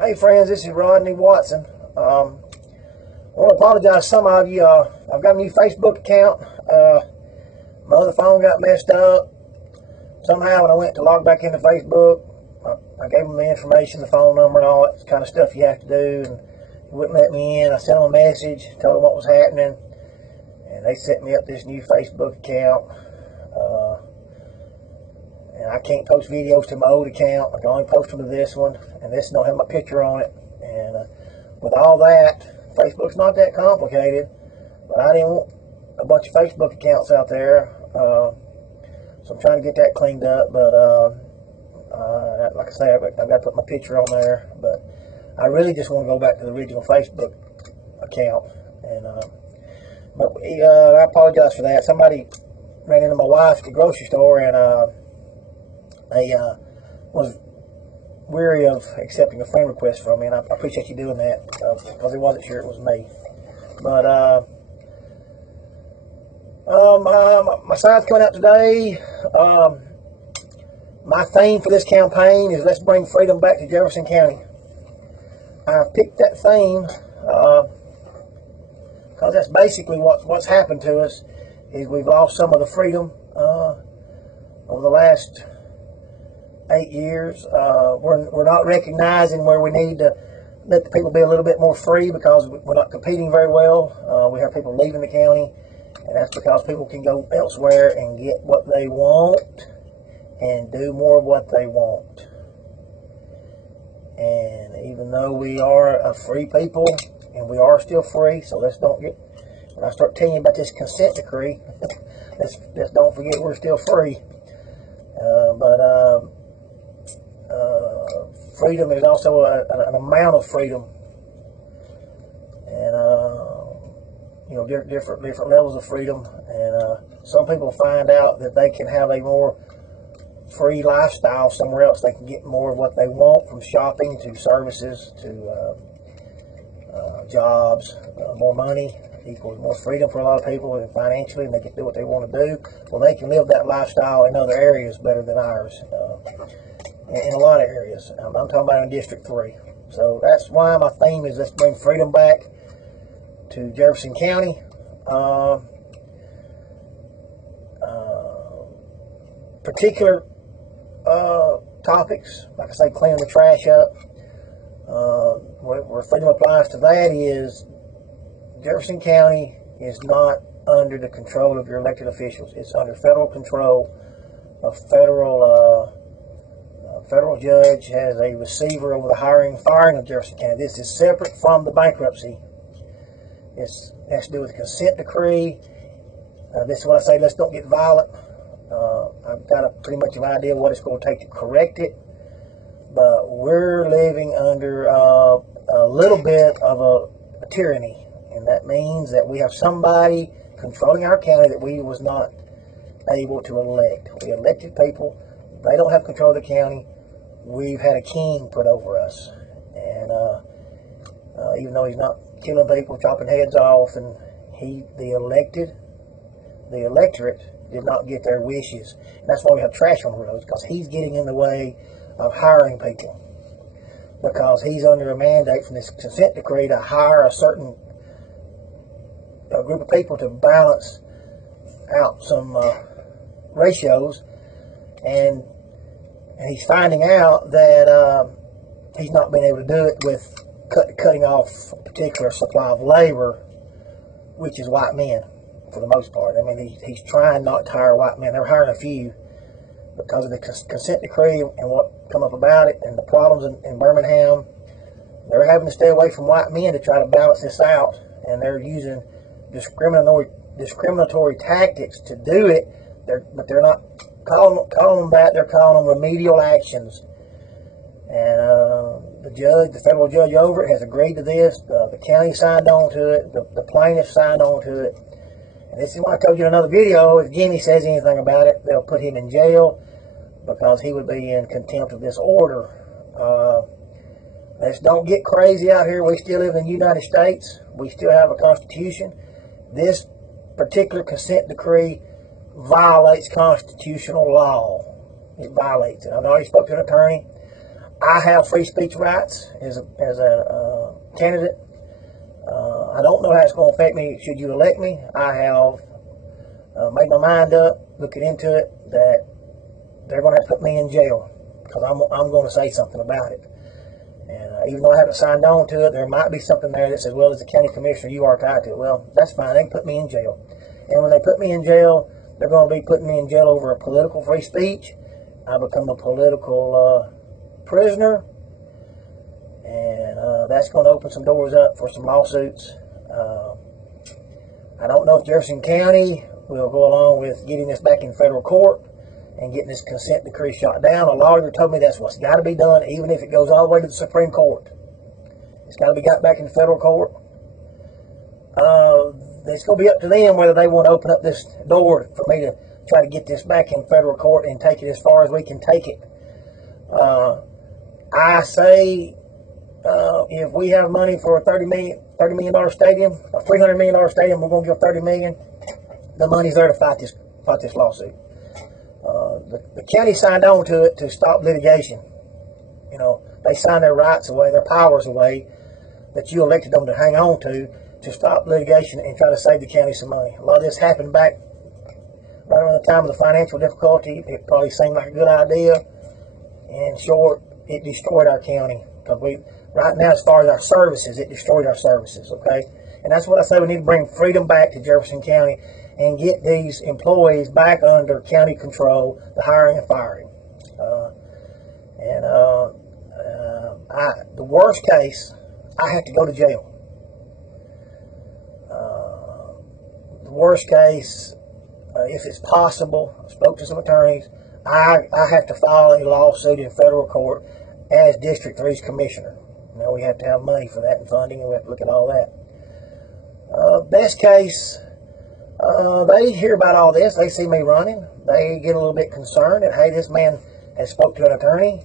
Hey friends, this is Rodney Watson. I want to apologize to some of you. I've got a new Facebook account. My other phone got messed up. Somehow when I went to log back into Facebook, I gave them the information, the phone number and all that kind of stuff you have to do, and it wouldn't let me in. I sent them a message, told them what was happening, and they set me up this new Facebook account. And I can't post videos to my old account. I can only post them to this one, and this don't have my picture on it. And with all that, Facebook's not that complicated, but I didn't want a bunch of Facebook accounts out there, so I'm trying to get that cleaned up. But like I say, I've got to put my picture on there. But I really just want to go back to the original Facebook account. And but I apologize for that. Somebody ran into my wife at the grocery store, and they was weary of accepting a friend request from me, and I appreciate you doing that, because he wasn't sure it was me. But my sign's coming out today. My theme for this campaign is "Let's Bring Freedom Back to Jefferson County." I've picked that theme because that's basically what's happened to us. Is we've lost some of the freedom over the last 8 years. We're not recognizing where we need to let the people be a little bit more free, because we're not competing very well. We have people leaving the county, and that's because people can go elsewhere and get what they want and do more of what they want. And even though we are a free people, and we are still free, so let's don't get, when I start telling you about this consent decree, let's don't forget we're still free. But freedom is also an amount of freedom, and different levels of freedom. And some people find out that they can have a more free lifestyle somewhere else. They can get more of what they want, from shopping to services to jobs. More money equals more freedom for a lot of people, and financially, and they can do what they want to do. Well, they can live that lifestyle in other areas better than ours. In a lot of areas. I'm talking about in District 3. So that's why my theme is "Let's Bring Freedom Back to Jefferson County." Particular topics, like I say, cleaning the trash up. Where freedom applies to that is Jefferson County is not under the control of your elected officials. It's under federal control. A federal judge has a receiver over the hiring and firing of Jefferson County. This is separate from the bankruptcy. It has to do with the consent decree. This is what I say, let's don't get violent. I've got a pretty much an idea what it's going to take to correct it. But we're living under a little bit of a tyranny. And that means that we have somebody controlling our county that we was not able to elect. We elected people. They don't have control of the county. We've had a king put over us, and even though he's not killing people, chopping heads off, and the electorate did not get their wishes. And that's why we have trash on the roads, because he's getting in the way of hiring people, because he's under a mandate from this consent decree to hire a certain group of people to balance out some ratios, and he's finding out that he's not been able to do it with cutting off a particular supply of labor, which is white men for the most part. I mean, he's trying not to hire white men. They're hiring a few because of the consent decree and what come up about it, and the problems in Birmingham. They're having to stay away from white men to try to balance this out, and they're using discriminatory tactics to do it. But they're not calling them that. They're calling them remedial actions. And the federal judge over it, has agreed to this. The county signed on to it. The plaintiff signed on to it. And this is what I told you in another video. If Jimmy says anything about it, they'll put him in jail, because he would be in contempt of this order. Let's don't get crazy out here. We still live in the United States. We still have a constitution. This particular consent decree violates constitutional law. It violates it. I've already spoke to an attorney. I have free speech rights as a candidate. I don't know how it's going to affect me should you elect me. I have made my mind up, looking into it, that they're going to have to put me in jail because I'm going to say something about it. And even though I haven't signed on to it, there might be something there that says, well, as a county commissioner, you are tied to it. Well, that's fine. They can put me in jail. And when they put me in jail, they're going to be putting me in jail over a political free speech. I become a political prisoner. And that's going to open some doors up for some lawsuits. I don't know if Jefferson County will go along with getting this back in federal court and getting this consent decree shot down. A lawyer told me that's what's got to be done, even if it goes all the way to the Supreme Court. It's got to be got back in federal court. It's going to be up to them whether they want to open up this door for me to try to get this back in federal court and take it as far as we can take it. I say if we have money for a $30 million stadium, a $300 million stadium, we're going to give $30 million. The money's there to fight this lawsuit. The county signed on to it to stop litigation. You know, they signed their rights away, their powers away that you elected them to hang on to stop litigation and try to save the county some money. A lot of this happened back right around the time of the financial difficulty. It probably seemed like a good idea. In short, it destroyed our county because right now, as far as our services, it destroyed our services. Okay, and that's what I say. We need to bring freedom back to Jefferson County and get these employees back under county control, the hiring and firing. The worst case, I have to go to jail. The worst case, if it's possible, I spoke to some attorneys, I have to file a lawsuit in federal court as District 3's commissioner. Now, we have to have money for that and funding, and we have to look at all that. Best case, they hear about all this. They see me running. They get a little bit concerned that, hey, this man has spoke to an attorney,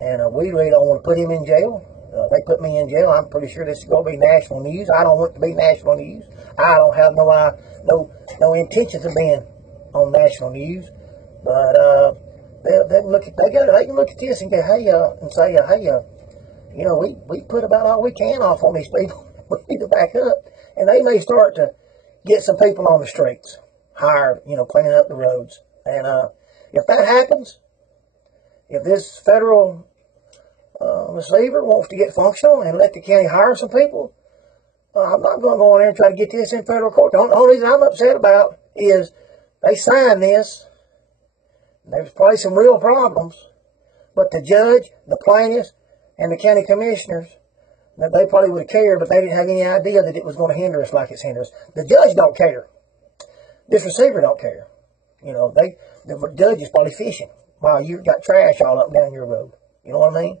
and we really don't want to put him in jail. They put me in jail. I'm pretty sure this is going to be national news. I don't want it to be national news. I don't have no intentions of being on national news. But they can look at this and go, hey, and say, hey, you know, we put about all we can off on these people. We need to back up, and they may start to get some people on the streets, hire, you know, cleaning up the roads. And if that happens, if this federal receiver wants to get functional and let the county hire some people, I'm not going to go in there and try to get this in federal court. The only reason I'm upset about is they signed this. There's probably some real problems, but the judge, the plaintiffs, and the county commissioners, they probably would have cared, but they didn't have any idea that it was going to hinder us like it's hindered us. The judge don't care. This receiver don't care. You know, the judge is probably fishing while you've got trash all up and down your road. You know what I mean?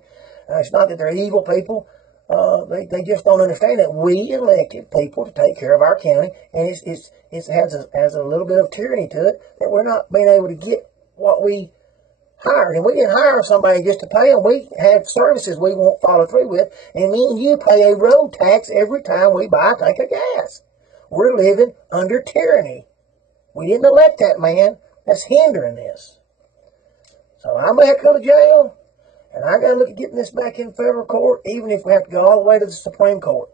It's not that they're evil people. They just don't understand that we elected people to take care of our county, and it has a little bit of tyranny to it that we're not being able to get what we hired. And we didn't hire somebody just to pay them. We have services we won't follow through with, and me and you pay a road tax every time we buy a tank of gas. We're living under tyranny. We didn't elect that man. That's hindering this. So I'm going to have to go to jail, and I got to look at getting this back in federal court, even if we have to go all the way to the Supreme Court.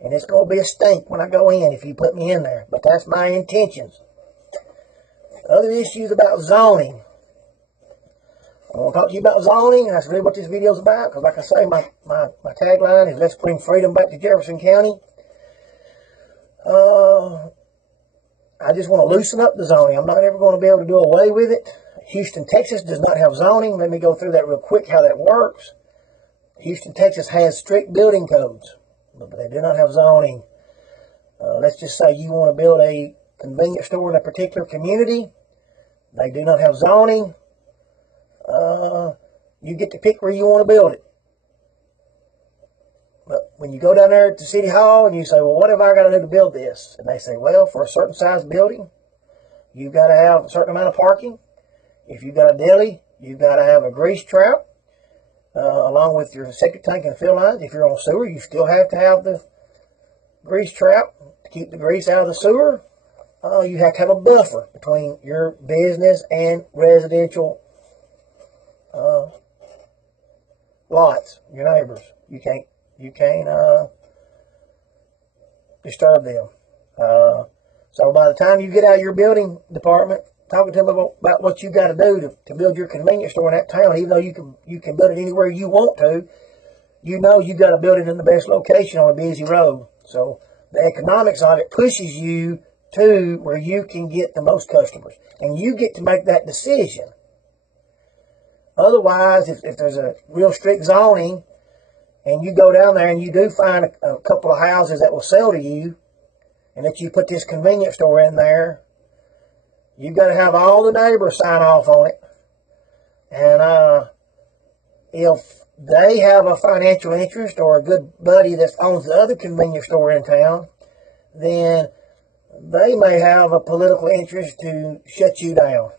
And it's going to be a stink when I go in if you put me in there. But that's my intentions. Other issues about zoning. I want to talk to you about zoning, and that's really what this video is about. Because like I say, my tagline is let's bring freedom back to Jefferson County. I just want to loosen up the zoning. I'm not ever going to be able to do away with it. Houston, Texas does not have zoning. Let me go through that real quick, how that works. Houston, Texas has strict building codes, but they do not have zoning. Let's just say you want to build a convenience store in a particular community. They do not have zoning. You get to pick where you want to build it. But when you go down there to City Hall and you say, well, what have I got to do to build this? And they say, well, for a certain size building, you've got to have a certain amount of parking. If you've got a deli, you've got to have a grease trap, along with your septic tank and fill lines. If you're on sewer, you still have to have the grease trap to keep the grease out of the sewer. You have to have a buffer between your business and residential lots, your neighbors. You can't disturb them. So by the time you get out of your building department, talking to them about what you got to do to build your convenience store in that town, even though you can build it anywhere you want to, you know you got to build it in the best location on a busy road. So the economics of it pushes you to where you can get the most customers, and you get to make that decision. Otherwise, if there's a real strict zoning, and you go down there and you do find a couple of houses that will sell to you, and that you put this convenience store in there, you've got to have all the neighbors sign off on it. And if they have a financial interest or a good buddy that owns the other convenience store in town, then they may have a political interest to shut you down.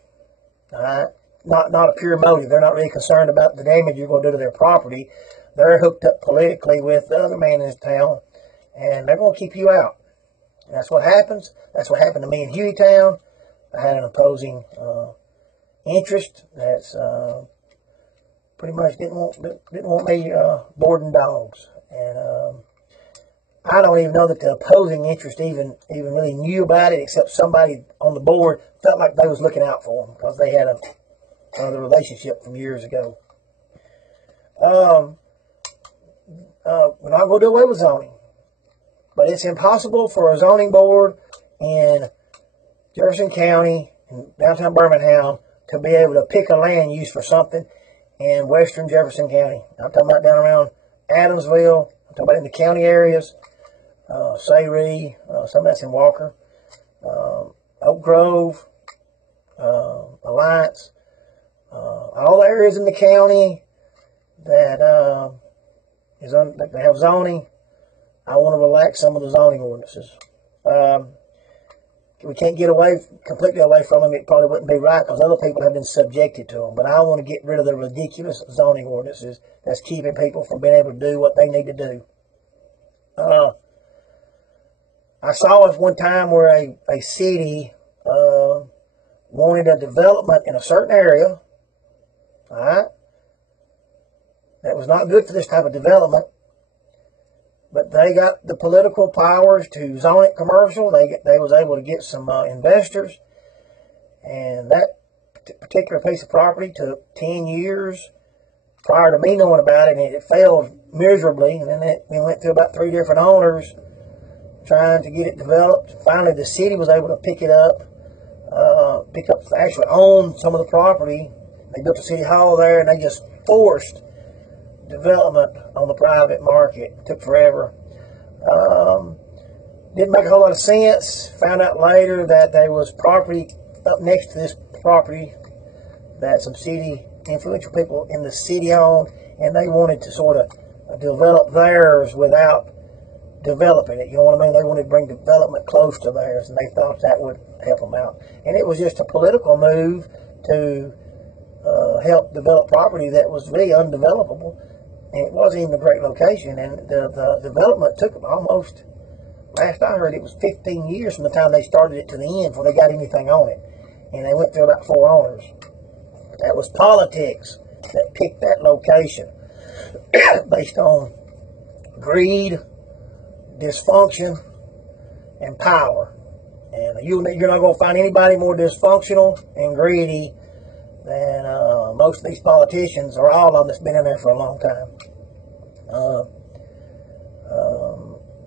All right? Not a pure motive. They're not really concerned about the damage you're going to do to their property. They're hooked up politically with the other man in this town, and they're going to keep you out. And that's what happens. That's what happened to me in Hueytown. I had an opposing interest that's pretty much didn't want me boarding dogs, and I don't even know that the opposing interest even really knew about it, except somebody on the board felt like they was looking out for them because they had another relationship from years ago. We're not going to do away with zoning, but it's impossible for a zoning board in Jefferson County, in downtown Birmingham, to be able to pick a land use for something in western Jefferson County. I'm talking about down around Adamsville. I'm talking about in the county areas, Sayre, some of that's in Walker, Oak Grove, Alliance, all the areas in the county that that they have zoning. I want to relax some of the zoning ordinances. We can't get completely away from them. It probably wouldn't be right because other people have been subjected to them. But I want to get rid of the ridiculous zoning ordinances that's keeping people from being able to do what they need to do. I saw it one time where a city wanted a development in a certain area, all right, that was not good for this type of development. But they got the political powers to zone it commercial. They was able to get some investors. And that particular piece of property took 10 years prior to me knowing about it. And it failed miserably. And then we went through about 3 different owners trying to get it developed. Finally, the city was able to pick up, actually own some of the property. They built a city hall there, and they just forced development on the private market. It took forever. Didn't make a whole lot of sense. Found out later that there was property up next to this property that some city influential people in the city owned, and they wanted to sort of develop theirs without developing it. You know what I mean? They wanted to bring development close to theirs, and they thought that would help them out. And it was just a political move to help develop property that was really undevelopable. And it wasn't even a great location, and the development took them almost, last I heard, it was 15 years from the time they started it to the end before they got anything on it. And they went through about 4 owners. That was politics that picked that location based on greed, dysfunction, and power. And you're not going to find anybody more dysfunctional and greedy than most of these politicians, or all of them that's been in there for a long time.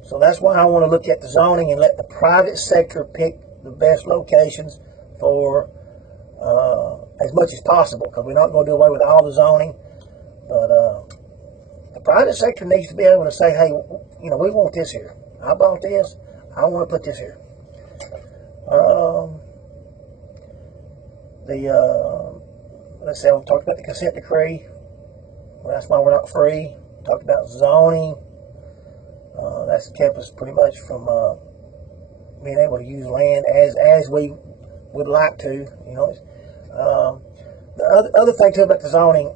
So that's why I want to look at the zoning and let the private sector pick the best locations for as much as possible, because we're not going to do away with all the zoning. But the private sector needs to be able to say, hey, we want this here. I bought this. I want to put this here. Let's say, I've talked about the consent decree. Well, that's why we're not free. Talked about zoning. That's kept us pretty much from being able to use land as we would like to. The other thing too about the zoning,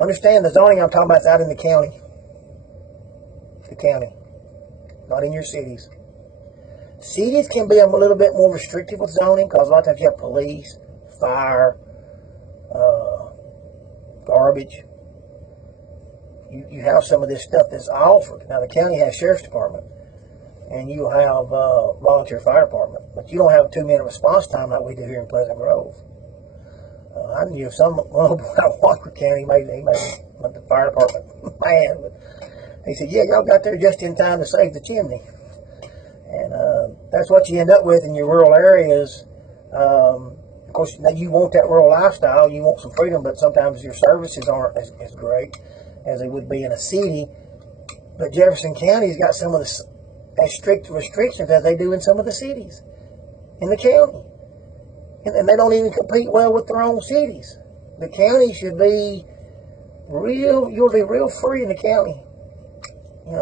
understand the zoning I'm talking about is out in the county. The county, not in your cities. Cities can be a little bit more restrictive with zoning because a lot of times you have police, fire, garbage, you have some of this stuff that's offered. Now, the county has sheriff's department, and you have volunteer fire department, but you don't have a 2-minute response time like we do here in Pleasant Grove. I knew some out of Walker County, he made the fire department mad, but he said, yeah, y'all got there just in time to save the chimney. And that's what you end up with in your rural areas. Of course, now you want that rural lifestyle, you want some freedom, but sometimes your services aren't as great as they would be in a city. But Jefferson County's got some of the as strict restrictions as they do in some of the cities in the county. And they don't even compete well with their own cities. The county should be you'll be real free in the county. You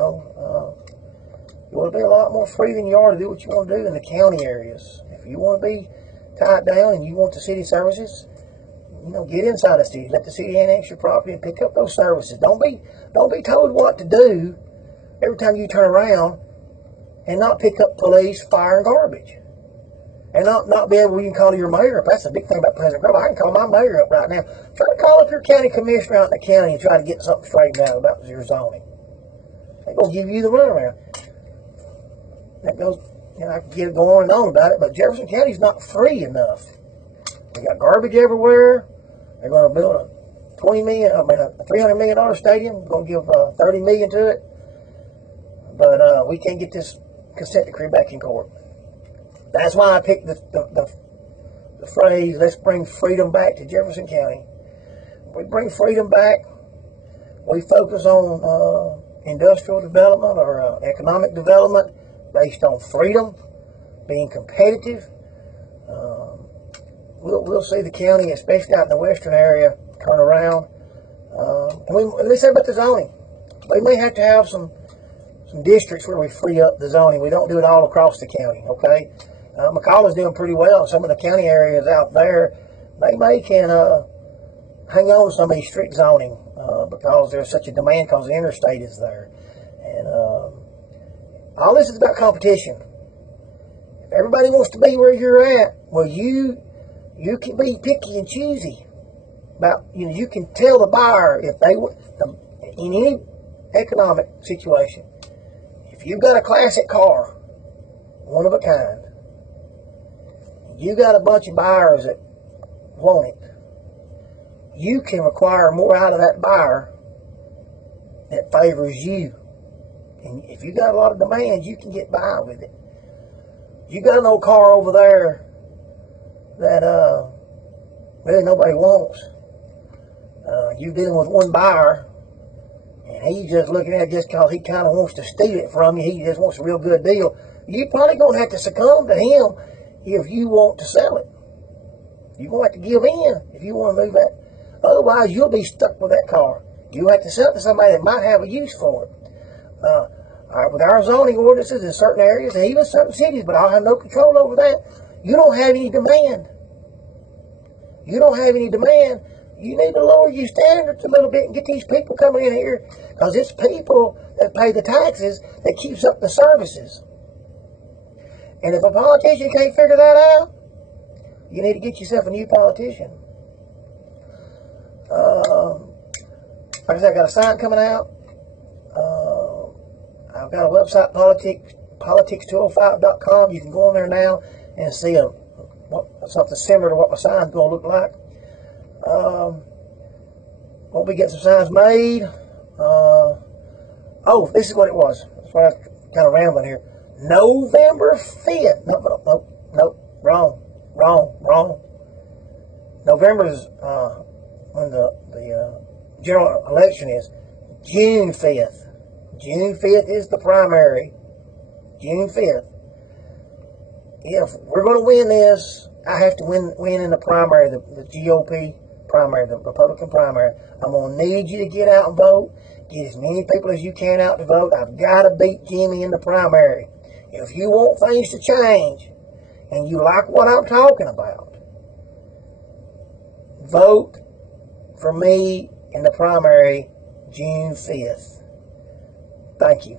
want to be a lot more free than you are to do what you want to do in the county areas. If you want to be tied down and you want the city services, get inside the city. Let the city annex your property and pick up those services. Don't be told what to do every time you turn around and not pick up police, fire, and garbage. And not be able to even call your mayor up. That's the big thing about Pleasant Grove. I can call my mayor up right now. Try to call up your county commissioner out in the county and try to get something straightened out about your zoning. They're going to give you the runaround. That goes, I can get it going on about it, but Jefferson County's not free enough. They got garbage everywhere. They're going to build a $300 million stadium. We're going to give $30 million to it. But we can't get this consent decree back in court. That's why I picked the phrase, let's bring freedom back to Jefferson County. We bring freedom back. We focus on industrial development or economic development based on freedom, being competitive. We'll see the county, especially out in the western area, turn around. Let me say about the zoning. We may have to have some districts where we free up the zoning. We don't do it all across the county, okay? McCall doing pretty well. Some of the county areas out there, they may can hang on to some of these strict zoning because there's such a demand because the interstate is there. And all this is about competition. If everybody wants to be where you're at, well, you can be picky and choosy about, you can tell the buyer if they in any economic situation, if you've got a classic car, one of a kind, you got a bunch of buyers that want it, you can require more out of that buyer that favors you. And if you got a lot of demand, you can get by with it. You got an old car over there that really nobody wants. You're dealing with one buyer, and he's just looking at it just because he kind of wants to steal it from you. He just wants a real good deal. You're probably going to have to succumb to him if you want to sell it. You're going to have to give in if you want to move that. Otherwise, you'll be stuck with that car. You'll have to sell it to somebody that might have a use for it. With our zoning ordinances in certain areas and even certain cities, but I'll have no control over that, you don't have any demand. You don't have any demand. You need to lower your standards a little bit and get these people coming in here, because it's people that pay the taxes that keeps up the services. And if a politician can't figure that out, you need to get yourself a new politician. Like I said, I got a sign coming out. I've got a website, politics205.com. You can go on there now and see something similar to what my sign's going to look like. Won't be getting some signs made. This is what it was. That's why I was kind of rambling here. November 5th. No, wrong. November is when the general election is. June 5th. June 5th is the primary. June 5th. If we're going to win this, I have to win in the primary, the GOP primary, the Republican primary. I'm going to need you to get out and vote. Get as many people as you can out to vote. I've got to beat Jimmy in the primary. If you want things to change and you like what I'm talking about, vote for me in the primary June 5th. Thank you.